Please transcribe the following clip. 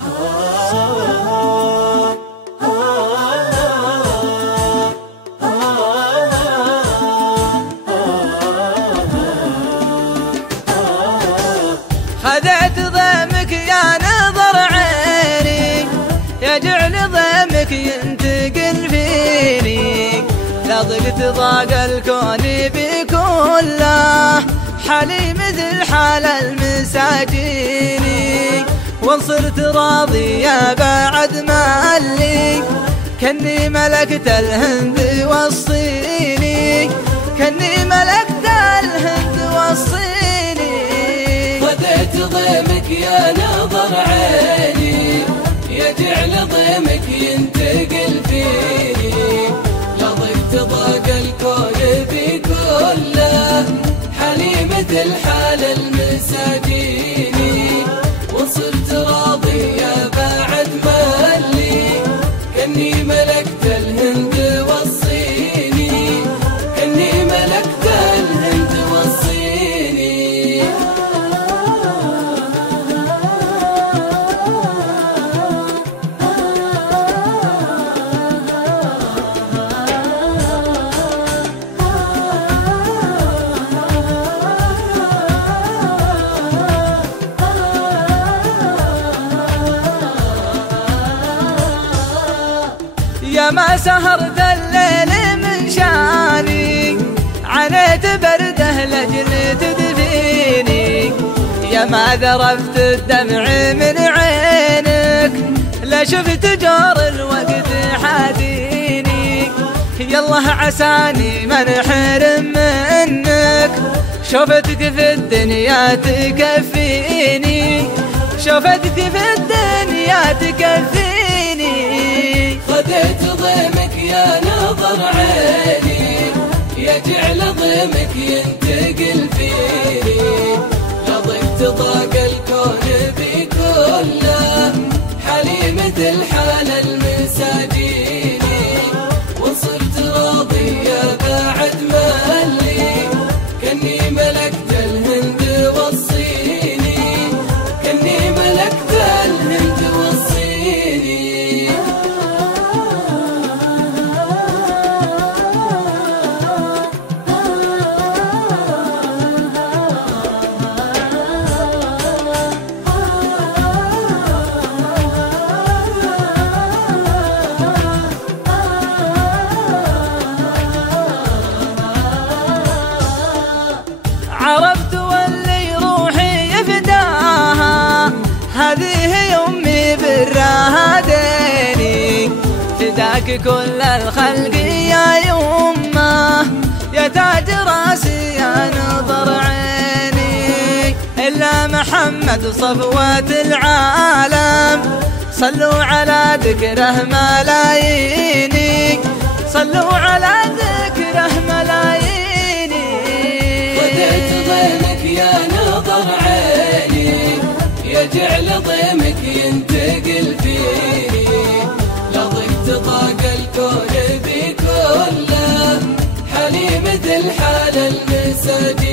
خذيت ضيمك يا نظر عيني، يجعل ضيمك ينتقل فيني، لا ضقت ضاق الكون بكله، حالي مثل حال المساجين، وصرت راضية بعد ما اللي كني ملكت الهند والصيني، كني ملكت الهند والصيني. خذيت ضيمك يا نظر عيني، يجعل ضيمك ينتقل فيني، لا ضقت ضاق الكون بكله، حالي مثل حال المساجين، وصرت راضية بعد ما اللي كني ملكت الهند والصيني، كني ملكت الهند والصيني. يا ما سهرت الليل من شاني، عانيت برده لجل تدفيني، يا ما ذرفت الدمع من عينك، لا شفت جور الوقت حاديني، يالله عساني ما انحرم منك، شوفتك في الدنيا تكفيني، شوفتك في الدنيا تكفيني. خذيت ضيمك يا نظر عيني، يجعل ضيمك ينتقل فيني، لا ضقت ضاق الكون بكله، حالي مثل حال المساجين، وصرت راضية بعد ما اللي كني ملكت الهند والصيني، كني ملكت الهند والصيني. عرفت واللي روحي يفداها، هذه يمي براها ديني، فداك كل الخلق يا يمه، يا تاج راسي يا نظر عيني، إلا محمد صفوة العالم، صلوا على ذكره ملاييني، صلوا على ذكره ملاييني. خذيت ضيمك يا نظر عيني، يجعل ضيمك ينتقل فيني، لا ضقت ضاق الكون بكله، حالي مثل حال المساجين.